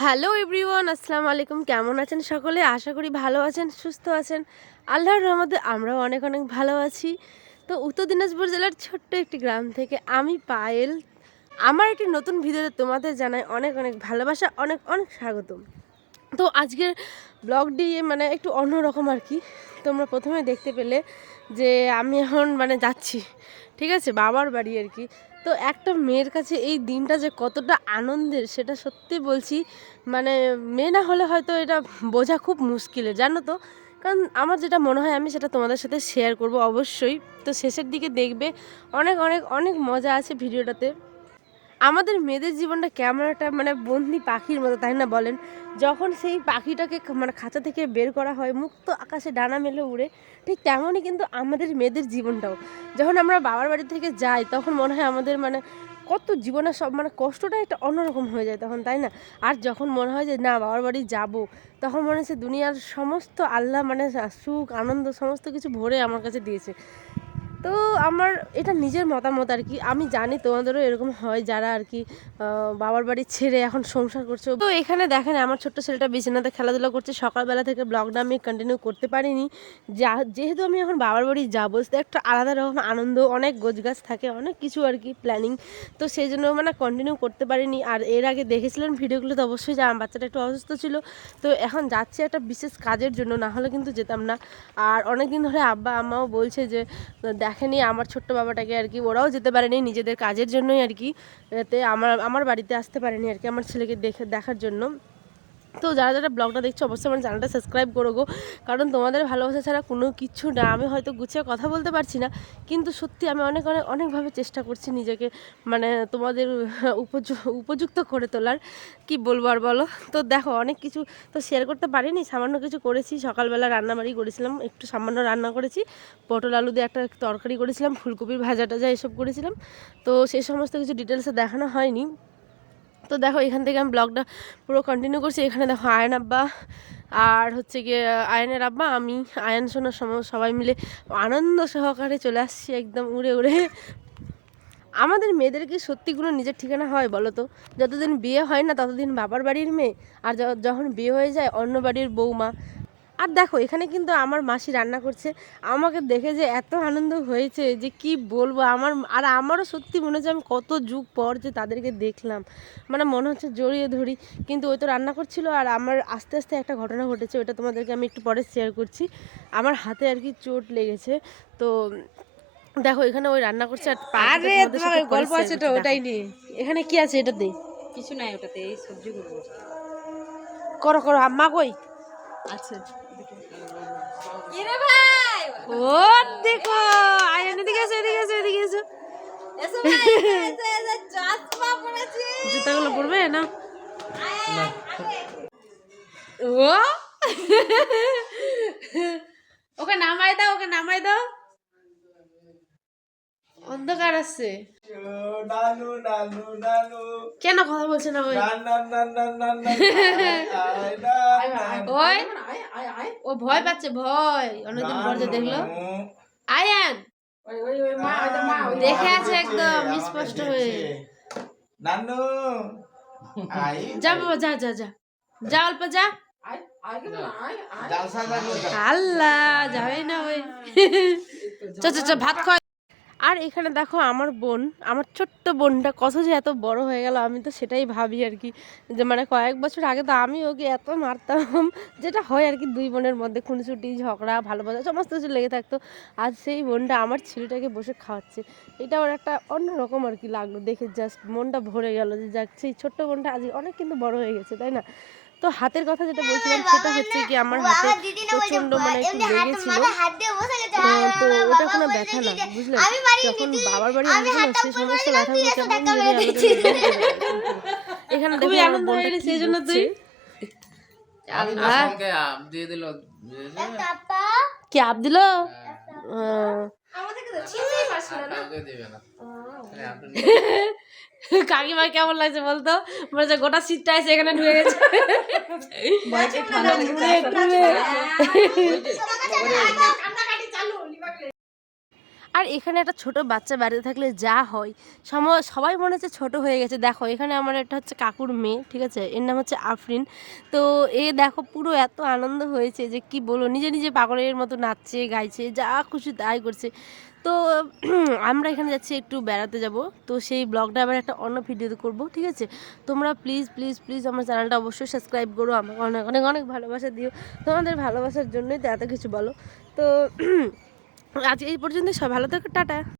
Hello everyone, আসসালামু আলাইকুম। কেমন আছেন সকলে? আশা করি ভালো আছেন, সুস্থ আছেন। আল্লাহর রহমতে আমরাও অনেক অনেক ভালো আছি। তো উত্তর দিনাজপুর জেলার ছোট্ট একটি গ্রাম থেকে আমি পায়েল। আমার একটি নতুন ভিডিওতে তোমাদের জানাই অনেক অনেক ভালোবাসা, অনেক অনেক স্বাগতম। তো আজকের ব্লগটি মানে একটু অন্যরকম আর কি। তোমরা প্রথমে দেখতে পেলে যে আমি এখন মানে যাচ্ছি, ঠিক আছে? বাবার বাড়ি আর কি। তো একটা মেয়ের কাছে এই দিনটা যে কতটা আনন্দের সেটা সত্যি বলছি মানে মেয়ে না হলে হয়তো এটা বোঝা খুব মুশকিলের জানো তো? কারণ আমার যেটা মনে হয় আমি সেটা তোমাদের সাথে শেয়ার করব অবশ্যই। তো শেষের দিকে দেখবে অনেক অনেক অনেক মজা আছে ভিডিওটাতে। আমাদের মেয়েদের জীবনটা কেমন একটা মানে বন্দি পাখির মতো, তাই না বলেন? যখন সেই পাখিটাকে মানে খাঁচা থেকে বের করা হয়, মুক্ত আকাশে ডানা মেলে উড়ে, ঠিক তেমনই কিন্তু আমাদের মেয়েদের জীবনটাও। যখন আমরা বাবার বাড়ি থেকে যাই, তখন মনে হয় আমাদের মানে কত জীবনের সব মানে কষ্টটা একটা অন্যরকম হয়ে যায় তখন, তাই না? আর যখন মনে হয় যে না, বাবার বাড়ি যাব, তখন মনে হচ্ছে দুনিয়ার সমস্ত আল্লাহ মানে সুখ, আনন্দ, সমস্ত কিছু ভরে আমার কাছে দিয়েছে। তো আমার এটা নিজের মতামত আর কি। আমি জানি তোমাদেরও এরকম হয় যারা আর কি বাবার বাড়ি ছেড়ে এখন সংসার করছে। তো এখানে দেখেন আমার ছোট্ট ছেলেটা বিছানাতে খেলাধুলা করছে। সকালবেলা থেকে ব্লগটা আমি কন্টিনিউ করতে পারিনি। যা, যেহেতু আমি এখন বাবার বাড়ি যাব একটা আলাদা রকম আনন্দ, অনেক গোছগাছ থাকে, অনেক কিছু আর কি প্ল্যানিং তো সেই জন্য মানে কন্টিনিউ করতে পারিনি। আর এর আগে দেখেছিলেন ভিডিওগুলো তো অবশ্যই যে আমার বাচ্চাটা একটু অসুস্থ ছিল। তো এখন যাচ্ছে একটা বিশেষ কাজের জন্য, না হলে কিন্তু যেতাম না। আর অনেক দিন ধরে আব্বা, আম্মাও বলছে যে দেখেনি আমার ছোট্ট বাবাটাকে আর কি। ওরাও যেতে পারেনি নিজেদের কাজের জন্যই আর কি। এতে আমার আমার বাড়িতে আসতে পারেনি আর কি, আমার ছেলেকে দেখে, দেখার জন্য। তো যারা যারা ব্লগটা দেখছ, অবশ্যই আমার চ্যানেলটা সাবস্ক্রাইব করো গো। কারণ তোমাদের ভালোবাসা ছাড়া কোনো কিছু না, আমি হয়তো গুছিয়ে কথা বলতে পারছি না, কিন্তু সত্যি আমি অনেক অনেক, অনেকভাবে চেষ্টা করছি নিজেকে মানে তোমাদের উপযু- উপযুক্ত করে তোলার। কি বলব আর বলো? তো দেখো, অনেক কিছু তো শেয়ার করতে পারিনি, সামান্য কিছু করেছি। সকালবেলা রান্নাবাড়ি করেছিলাম, একটু সামান্য রান্না করেছি। পটল আলু দিয়ে একটা তরকারি করেছিলাম, ফুলকপির ভাজা টাজা এসব করেছিলাম। তো সেই সমস্ত কিছু ডিটেলসে দেখানো হয়নি। তো দেখো, এখান থেকে আমি ব্লগটা পুরো কন্টিনিউ করছি। এখানে দেখো আয়ন আব্বা আর হচ্ছে গিয়ে, আয়নের আব্বা, আমি, আয়ন শোনার সময় সবাই মিলে আনন্দ সহকারে চলে আসছি একদম উড়ে উড়ে। আমাদের মেয়েদের কি সত্যি কোনো নিজের ঠিকানা হয় বলো তো? যতদিন বিয়ে হয় না, ততদিন বাবার বাড়ির মেয়ে। আর যখন বিয়ে হয়ে যায়, অন্য বাড়ির বৌমা আর দেখো এখানে কিন্তু আমার মাসি রান্না করছে। আমাকে দেখে যে এত আনন্দ হয়েছে যে কি বলব আমার আর আমারও সত্যি মনে হচ্ছে আমি কত যুগ পর যে তাদেরকে দেখলাম। মানে মনে হচ্ছে জড়িয়ে ধরি। কিন্তু ওই তো রান্না করছিল আর আমার আস্তে আস্তে একটা ঘটনা ঘটেছে ওটা তোমাদেরকে আমি একটু পরে শেয়ার করছি। আমার হাতে আর কি চোট লেগেছে। তো দেখো এখানে ওই রান্না করছে আর আরে তোমার গল্প আছে তো ওটাই নিয়ে। এখানে কি আছে এটাতে কিছু নাই ওটাতে এই সবজি করো করো আম্মা কই? আচ্ছা ও দেখো? আয়ন এদিকে এসো এদিকে এসো এদিকে এসো। জুতাগুলো পরবে? না? ও? ওকে নামাই দাও ওকে নামাই দাও। অন্ধকার আছে। কেন কথা বলছে না ওই? নান নান নান নান নান নান আয় নান। ওই ও ভয় পাচ্ছে ভয়। অনেকদিন পর যে দেখল। আয়ান! দেখে আছে একদম স্পষ্ট হয়ে। নানু যা বাবা যা যা যা। যা অল্প যা। আল্লাহ যাবে না ওই। চ চ চ ভাত খাওয়া আর এখানে দেখো আমার বোন, আমার ছোট্ট বোনটা কত যে এত বড় হয়ে গেল, আমি তো সেটাই ভাবি আর কি। যে মানে কয়েক বছর আগে তো আমি ওকে এত মারতাম, যেটা হয় আর কি দুই বোনের মধ্যে খুনসুটি, ঝগড়া, ভালোবাসা, সমস্ত কিছু লেগে থাকতো। আজ সেই বোনটা আমার ছেলেটাকে বসে খাওয়াচ্ছে। এটা ওর একটা অন্যরকম আর কি লাগল দেখে, জাস্ট মনটা ভরে গেল যে যাক, সেই ছোট্ট বোনটা আজ অনেক কিন্তু বড় হয়ে গেছে, তাই না? তো হাতের কথা যেটা বলছিলাম সেটা হচ্ছে কি আমার হাতে প্রচণ্ড মানে একটু লেগেছিল। তো ওটা কোনো ব্যথা না বুঝলেন যখন বাবার বাড়ি আসব না সেই সমস্ত ব্যথাগুলো কেমন লেগে যায়। এখানে দেখো আমার আনন্দ বোনটা সেই জন্য তুই? কি আপ দিল? কাকিমা কেমন লাগছে বলতো মানে যে গোটা সিটটা এসে এখানে ঢুকে গেছে আর এখানে একটা ছোট বাচ্চা বাড়িতে থাকলে যা হয়। সম- সবাই মনে হচ্ছে ছোট হয়ে গেছে। দেখো, এখানে আমার একটা হচ্ছে কাকুর মেয়ে, ঠিক আছে? এর নাম হচ্ছে আফরিন। তো এ দেখো, পুরো এত আনন্দ হয়েছে যে কি বলো নিজে নিজে পাগলের মতো নাচছে, গাইছে, যা খুশি তাই করছে। তো আমরা এখানে যাচ্ছি, একটু বেড়াতে যাব। তো সেই ব্লগটা আবার একটা অন্য ভিডিওতে করব, ঠিক আছে? তোমরা প্লিজ প্লিজ প্লিজ আমার চ্যানেলটা অবশ্যই সাবস্ক্রাইব করো। আমাকে অনেক অনেক অনেক ভালোবাসা দিও। তোমাদের ভালোবাসার জন্যই তো এত কিছু বলো। তো আজ এই পর্যন্ত সব ভালো থাকো টাটা।